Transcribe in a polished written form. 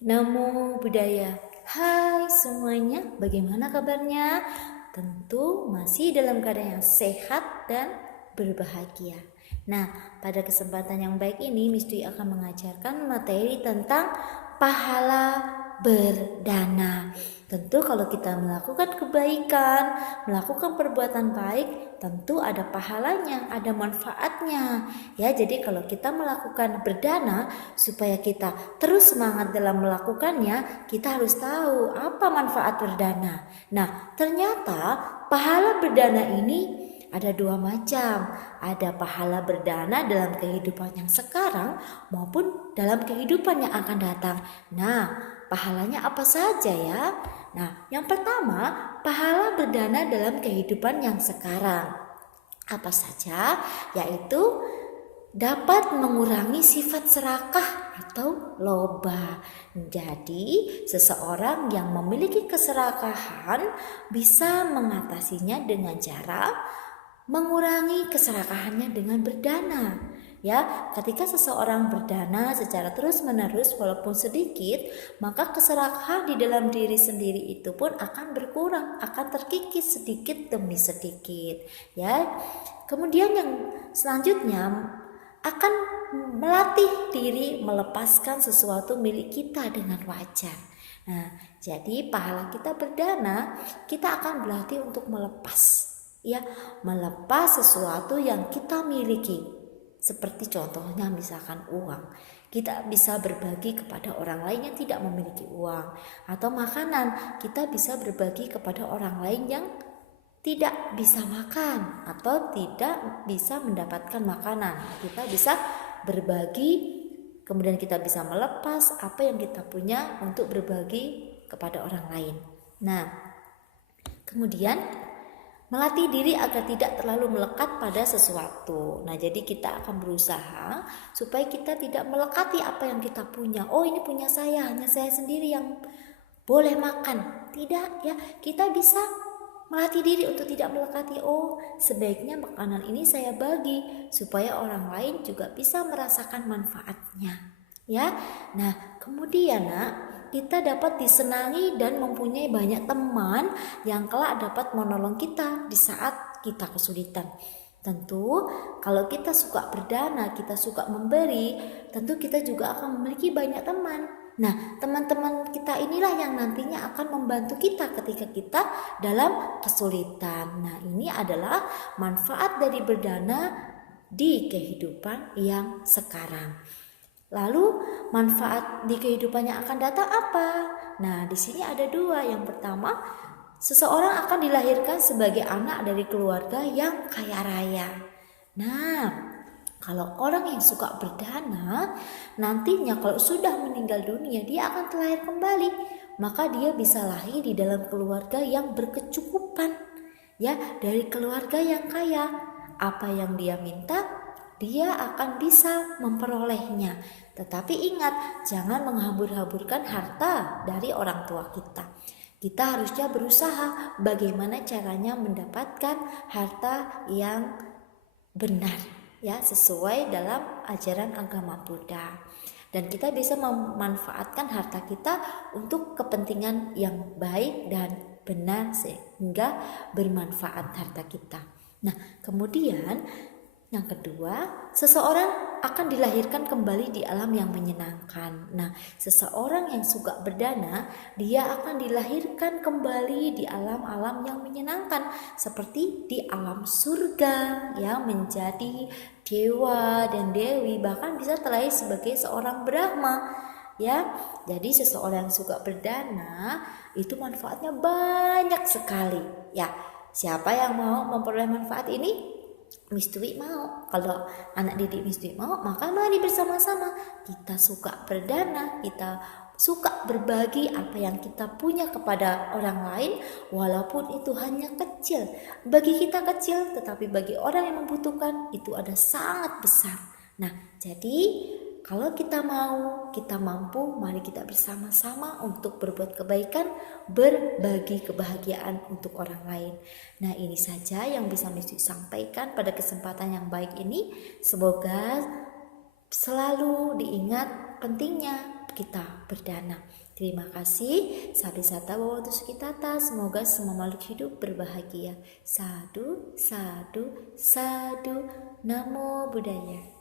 Namo Buddhaya. Hai semuanya, bagaimana kabarnya? Tentu masih dalam keadaan yang sehat dan berbahagia. Nah, pada kesempatan yang baik ini Miss Dwi akan mengajarkan materi tentang pahala berdana. Tentu kalau kita melakukan kebaikan, melakukan perbuatan baik, tentu ada pahalanya, ada manfaatnya. Ya, jadi kalau kita melakukan berdana supaya kita terus semangat dalam melakukannya, kita harus tahu apa manfaat berdana. Nah, ternyata pahala berdana ini ada dua macam. Ada pahala berdana dalam kehidupan yang sekarang maupun dalam kehidupan yang akan datang. Nah, pahalanya apa saja ya? Nah, yang pertama, pahala berdana dalam kehidupan yang sekarang. Apa saja? Yaitu dapat mengurangi sifat serakah atau loba. Jadi, seseorang yang memiliki keserakahan bisa mengatasinya dengan cara mengurangi keserakahannya dengan berdana. Ya, ketika seseorang berdana secara terus-menerus walaupun sedikit, maka keserakahan di dalam diri sendiri itu pun akan berkurang, akan terkikis sedikit demi sedikit. Ya. Kemudian yang selanjutnya akan melatih diri melepaskan sesuatu milik kita dengan wajar. Nah, jadi pahala kita berdana, kita akan berlatih untuk melepas. Ya, melepas sesuatu yang kita miliki. Seperti contohnya misalkan uang. Kita bisa berbagi kepada orang lain yang tidak memiliki uang. Atau makanan, kita bisa berbagi kepada orang lain yang tidak bisa makan atau tidak bisa mendapatkan makanan. Kita bisa berbagi, kemudian kita bisa melepas apa yang kita punya untuk berbagi kepada orang lain. Nah, kemudian melatih diri agar tidak terlalu melekat pada sesuatu. Nah, jadi kita akan berusaha supaya kita tidak melekati apa yang kita punya. Oh, ini punya saya, hanya saya sendiri yang boleh makan. Tidak, ya. Kita bisa melatih diri untuk tidak melekati. Oh, sebaiknya makanan ini saya bagi supaya orang lain juga bisa merasakan manfaatnya. Ya. Nah, kemudian kita dapat disenangi dan mempunyai banyak teman yang kelak dapat menolong kita di saat kita kesulitan. Tentu kalau kita suka berdana, kita suka memberi, tentu kita juga akan memiliki banyak teman. Nah, teman-teman kita inilah yang nantinya akan membantu kita ketika kita dalam kesulitan. Nah, ini adalah manfaat dari berdana di kehidupan yang sekarang. Lalu manfaat di kehidupan yang akan datang apa? Nah, di sini ada dua. Yang pertama, seseorang akan dilahirkan sebagai anak dari keluarga yang kaya raya. Nah, kalau orang yang suka berdana, nantinya kalau sudah meninggal dunia, dia akan terlahir kembali. Maka dia bisa lahir di dalam keluarga yang berkecukupan. Ya, dari keluarga yang kaya. Apa yang dia minta, dia akan bisa memperolehnya. Tetapi ingat, jangan menghambur-hamburkan harta dari orang tua kita. Kita harusnya berusaha bagaimana caranya mendapatkan harta yang benar, ya, sesuai dalam ajaran agama Buddha. Dan kita bisa memanfaatkan harta kita untuk kepentingan yang baik dan benar sehingga bermanfaat harta kita. Nah, kemudian yang kedua, seseorang akan dilahirkan kembali di alam yang menyenangkan. Nah, seseorang yang suka berdana, dia akan dilahirkan kembali di alam-alam yang menyenangkan, seperti di alam surga, ya, menjadi dewa dan dewi, bahkan bisa terlahir sebagai seorang Brahma, ya. Jadi seseorang yang suka berdana itu manfaatnya banyak sekali, ya. Siapa yang mau memperoleh manfaat ini? Miss Dwi mau. Kalau anak didik Miss Dwi mau, maka mari bersama-sama. Kita suka berdana, kita suka berbagi apa yang kita punya kepada orang lain, walaupun itu hanya kecil. Bagi kita kecil, tetapi bagi orang yang membutuhkan itu ada sangat besar. Nah, jadi kalau kita mau, kita mampu, mari kita bersama-sama untuk berbuat kebaikan, berbagi kebahagiaan untuk orang lain. Nah, ini saja yang bisa Miss sampaikan pada kesempatan yang baik ini. Semoga selalu diingat pentingnya kita berdana. Terima kasih. Sabi sata bawatu sukitata. Semoga semua makhluk hidup berbahagia. Sadu, sadu, sadu. Namo Buddhaya.